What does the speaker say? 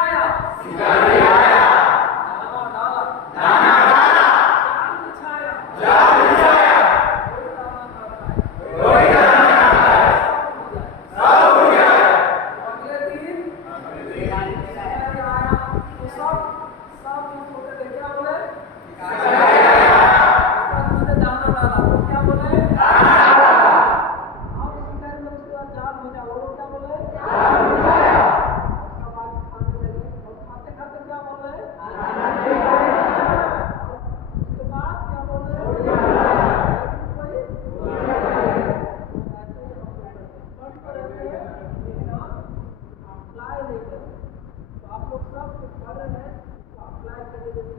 आया, शिकारी आया, दाना डाला, दाना डाला, जाल बिछाया, कोई दाना ना खाए, सब उड़ जाए। अगले दिन शिकारी आया तो सब छोटे थे, क्या बोले? शिकारी आया, उसने दाना डाला तो क्या बोले? दाना डाला, अब शिकारी ने उसके बाद जाल बिछा, वो लोग क्या बोले? जाल बिछाया, सब आज खाने लगे और खाते खाते क्या बोल रहे? उसके बाद क्या बोल रहे? अप्लाई नहीं करते, तो आप लोग सब पढ़ रहे हैं, तो अप्लाई करने के लिए